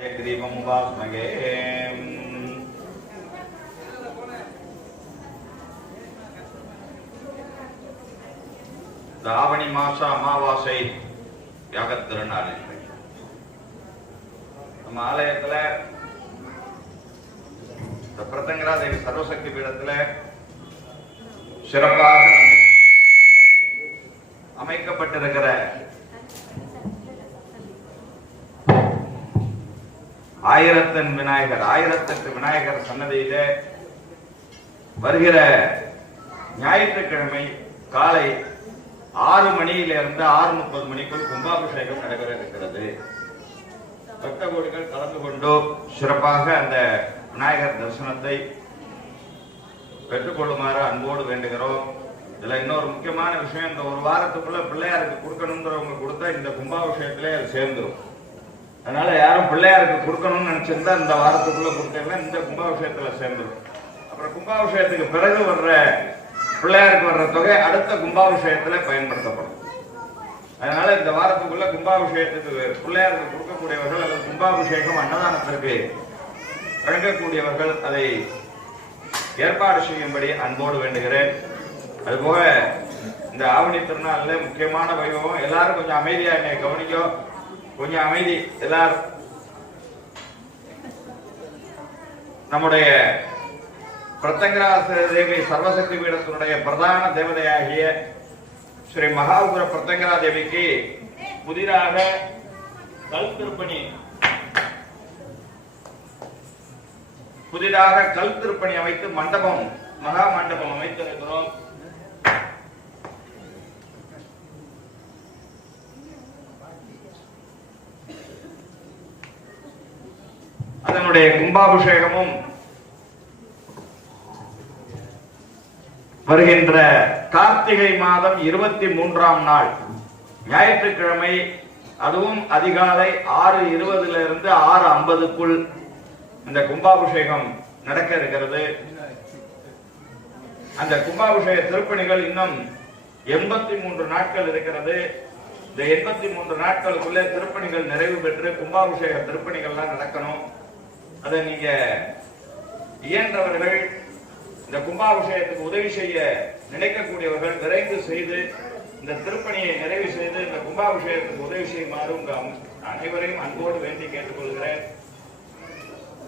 கிரீவம் வாஸ்மகே இந்த மாச அமாவாசை யாக திருநாள் நம்ம ஆலயத்துல பிரதங்கரா தேவி சர்வசக்தி பீடத்துல சிறப்பாக ஆயிரத்தன் விநாயகர். ஆயிரத்தெட்டு விநாயகர் சன்னதியில வருகிற ஞாயிற்றுக்கிழமை காலை ஆறு மணியிலிருந்து ஆறு முப்பது மணிக்குள் கும்பாபிஷேகம் நடைபெற இருக்கிறது பக்த கோடிகள் கலந்து கொண்டு சிறப்பாக அந்த விநாயகர் தரிசனத்தை பெற்றுக்கொள்ளுமாறு அன்போடு வேண்டுகிறோம். இதுல இன்னொரு முக்கியமான விஷயம் இந்த ஒரு வாரத்துக்குள்ள பிள்ளையாருக்கு கொடுக்கணுங்கிறவங்க கொடுத்தா இந்த கும்பாபிஷேகத்திலே அது சேர்ந்துரும். அதனால யாரும் பிள்ளையாருக்கு கொடுக்கணும்னு நினைச்சிருந்தா இந்த வாரத்துக்குள்ள கொடுத்தீங்கன்னா இந்த கும்பாபிஷேகத்துல சேர்ந்துடும் அப்புறம் கும்பாபிஷேகத்துக்கு பிறகு வர்ற பிள்ளையாருக்கு வர்ற தொகை அடுத்த கும்பாபிஷேகத்துல பயன்படுத்தப்படும். அதனால இந்த வாரத்துக்குள்ள கும்பாபிஷேகத்துக்கு பிள்ளையாருக்கு கொடுக்கக்கூடியவர்கள் அல்லது கும்பாபிஷேகம் அன்னதானத்திற்கு வழங்கக்கூடியவர்கள் அதை ஏற்பாடு செய்யும்படி அன்போடு வேண்டுகிறேன். அதுபோக இந்த ஆவணி திருநாளில் முக்கியமான வைபவம் எல்லாரும் கொஞ்சம் அமைதியாக என்னை கவனிக்கோ. கொஞ்சம் அமைதி எல்லாரும். நம்முடைய பிரத்தங்கராச தேவி சர்வசக்தி பீடத்தினுடைய பிரதான தேவதையாகிய ஸ்ரீ மகாபுர பிரத்தங்கரா தேவிக்கு புதிதாக கல் திருப்பணி. புதிதாக கல் திருப்பணி அமைத்து மண்டபம் மகா மண்டபம் அமைத்திருக்கிறோம். அதனுடைய கும்பாபிஷேகமும் வருகின்ற கார்த்திகை மாதம் இருபத்தி மூன்றாம் நாள். ஞாயிற்றுக்கிழமை அதுவும் அதிகாலை ஆறு இருபதுல இருந்து ஆறு ஐம்பதுக்குள் இந்த கும்பாபிஷேகம் நடக்க இருக்கிறது. அந்த கும்பாபிஷேக திருப்பணிகள் இன்னும் எண்பத்தி மூன்று நாட்கள் இருக்கிறது. இந்த எண்பத்தி மூன்று நாட்களுக்குள்ள திருப்பணிகள் நிறைவு பெற்று கும்பாபிஷேக திருப்பணிகள்லாம் நடக்கணும். அதை நீங்க இயன்றவர்கள் இந்த கும்பாபிஷேகத்துக்கு உதவி செய்ய நினைக்கக்கூடியவர்கள் விரைந்து செய்து இந்த திருப்பணியை நிறைவு செய்து இந்த கும்பாபிஷேகத்துக்கு உதவி செய்யுமாறு உங்க அனைவரையும் அன்போடு வேண்டி கேட்டுக்கொள்கிறேன்.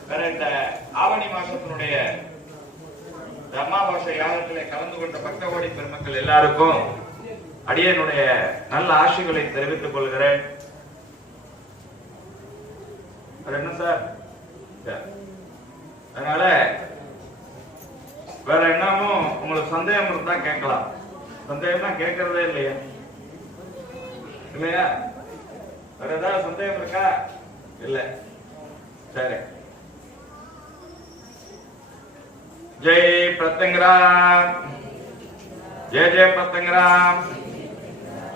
வேற இந்த ஆவணி மாசத்தினுடைய தர்மாபாஷ யாகத்திலே கலந்து கொண்ட பக்தகோடி பெருமக்கள் எல்லாருக்கும் அடியனுடைய நல்ல ஆசைகளை தெரிவித்துக் கொள்கிறேன். அது என்ன சார்? அதனால வேற என்னமோ உங்களுக்கு சந்தேகம் இருந்தா கேட்கலாம். சந்தேகம்னா கேட்கறதே இல்லையா. இல்லையா? வேற ஏதாவது சந்தேகம் இருக்கா? இல்ல. சரி. ஜெய் பிரத்தங்கராம் ஜெய ஜெய பிரத்தங்கராம்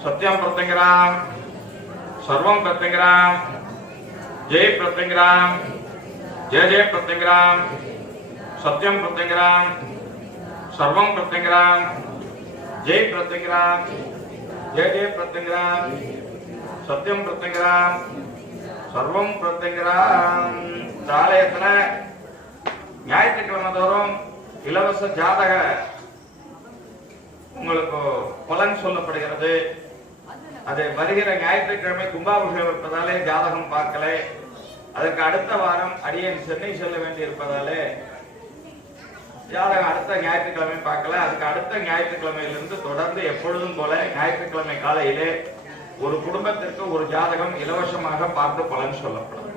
சத்யம் பிரத்தங்கராம் சர்வம் பிரத்தங்கராம் ஜெய் பிரத்தங்கராம் जय जय प्रत्यंगराम सत्यम प्रत्यंगराम सर्वम प्रत्यंगराम जय प्रत्यंगराम जय जय प्रत्यंगराम सत्यम प्रत्यंगराम सर्वम प्रत्यंगराम இந்த ஆலயத்துல ஞாயிற்றுக்கிழமை தோறும் இலவச ஜாதக உங்களுக்கு பலன் சொல்லப்படுகிறது அது வருகிற ஞாயிற்றுக்கிழமை கும்பாபிஷேகம் இருப்பதாலே ஜாதகம் பார்க்கல அதற்கு அடுத்த வாரம் அடியேன் சென்னை செல்ல வேண்டி இருப்பதாலே ஜாதகம் அடுத்த ஞாயிற்றுக்கிழமை பார்க்கல. அதுக்கு அடுத்த ஞாயிற்றுக்கிழமையிலிருந்து தொடர்ந்து எப்பொழுதும் போல ஞாயிற்றுக்கிழமை காலையிலே ஒரு குடும்பத்திற்கு ஒரு ஜாதகம் இலவசமாக பார்த்து பலன் சொல்லப்படும்.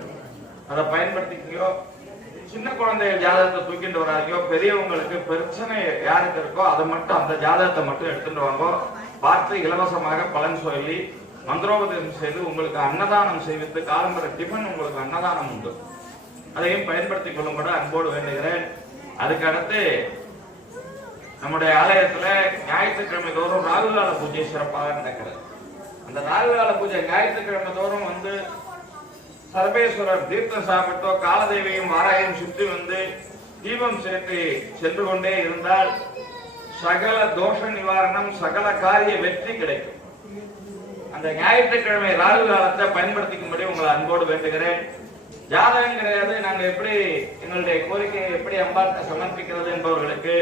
அதை பயன்படுத்திக்கோ சின்ன குழந்தைகள் ஜாதகத்தை தூக்கிட்டு வராதியோ பெரியவங்களுக்கு பிரச்சனை யாருக்கு இருக்கோ அதை மட்டும் அந்த ஜாதகத்தை மட்டும் எடுத்துட்டு வாங்கோ. பார்த்து இலவசமாக பலன் சொல்லி மந்திரோபதேசம் செய்து உங்களுக்கு அன்னதானம் செய்வித்து காலம்பர டிஃபன் உங்களுக்கு அன்னதானம் உண்டு. அதையும் பயன்படுத்திக் கொள்ளும்பட அன்போடு வேண்டுகிறேன். அதுக்கு அடுத்து நம்முடைய ஆலயத்துல ஞாயிற்றுக்கிழமை தோறும் ராகுகால பூஜை சிறப்பாக நடக்கிறது. அந்த ராகுகால பூஜை ஞாயிற்றுக்கிழமை தோறும் வந்து சர்வேஸ்வரர் தீர்த்தம் சாப்பிட்டோ காலதேவியும் வாராயும் சுற்றி வந்து தீபம் சேர்த்து சென்று கொண்டே இருந்தால் சகல தோஷ நிவாரணம் சகல காரிய வெற்றி கிடைக்கும். அந்த ஞாயிற்றுக்கிழமை ராகு காலத்தை பயன்படுத்திக்கும்படி உங்களை அன்போடு வேண்டுகிறேன். ஜாதகம் கிடையாது. நாங்க எப்படி எங்களுடைய கோரிக்கையை எப்படி அம்பாட்ட சமர்ப்பிக்கிறது என்பவர்களுக்கு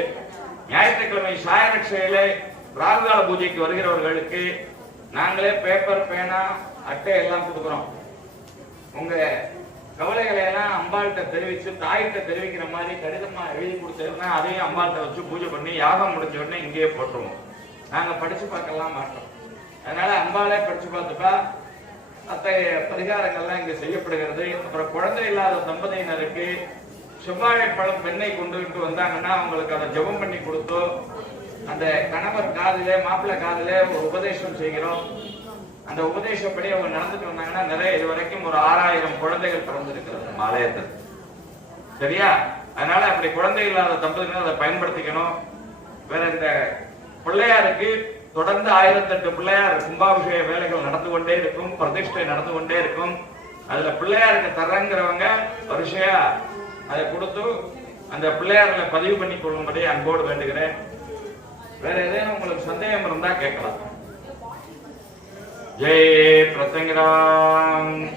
ஞாயிற்றுக்கிழமை சாயரட்சையிலே ராகுகால பூஜைக்கு வருகிறவர்களுக்கு நாங்களே பேப்பர் பேனா அட்டை எல்லாம் கொடுக்குறோம். உங்க கவலைகளை எல்லாம் அம்பாள்கிட்ட தெரிவிச்சு தாயிட்ட தெரிவிக்கிற மாதிரி கடிதமா எழுதி கொடுத்ததுன்னா அதையும் அம்பாள்கிட்ட வச்சு பூஜை பண்ணி யாகம் முடிஞ்ச உடனே இங்கேயே போட்டுருவோம். நாங்க படிச்சு பார்க்கலாம் மாட்டோம். அதனால அம்பாளே படிச்சு பார்த்துப்பா. அத்தகைய பரிகாரங்கள்லாம் இங்க செய்யப்படுகிறது. அப்புறம் குழந்தை இல்லாத தம்பதியினருக்கு செவ்வாழை பழம் பெண்ணை கொண்டுகிட்டு வந்தாங்கன்னா அவங்களுக்கு அதை ஜெபம் பண்ணி கொடுத்தோ அந்த கணவர் காதிலே மாப்பிள்ளை காதிலே ஒரு உபதேசம் செய்கிறோம். அந்த உபதேசப்படி அவங்க நடந்துட்டு வந்தாங்கன்னா நிறைய இது வரைக்கும் ஒரு ஆறாயிரம் குழந்தைகள் பிறந்திருக்கிறது. நம்ம ஆலயத்தில் சரியா? அதனால அப்படி குழந்தை இல்லாத தம்பதியினர் அதை பயன்படுத்திக்கணும். வேற இந்த பிள்ளையாருக்கு தொடர்ந்து ஆயிரத்தெட்டு பிள்ளையார் கும்பாபிஷேக வேலைகள் நடந்து கொண்டே இருக்கும் பிரதிஷ்டை நடந்து கொண்டே இருக்கும். அதுல பிள்ளையாருக்கு தரங்கிறவங்க வரிசையா அதை கொடுத்து அந்த பிள்ளையார்ல பதிவு பண்ணி கொள்ளும்படி அன்போடு வேண்டுகிறேன். வேற ஏதேனும் உங்களுக்கு சந்தேகம் இருந்தா கேட்கலாம். ஜெய் பிரசங்கராம்.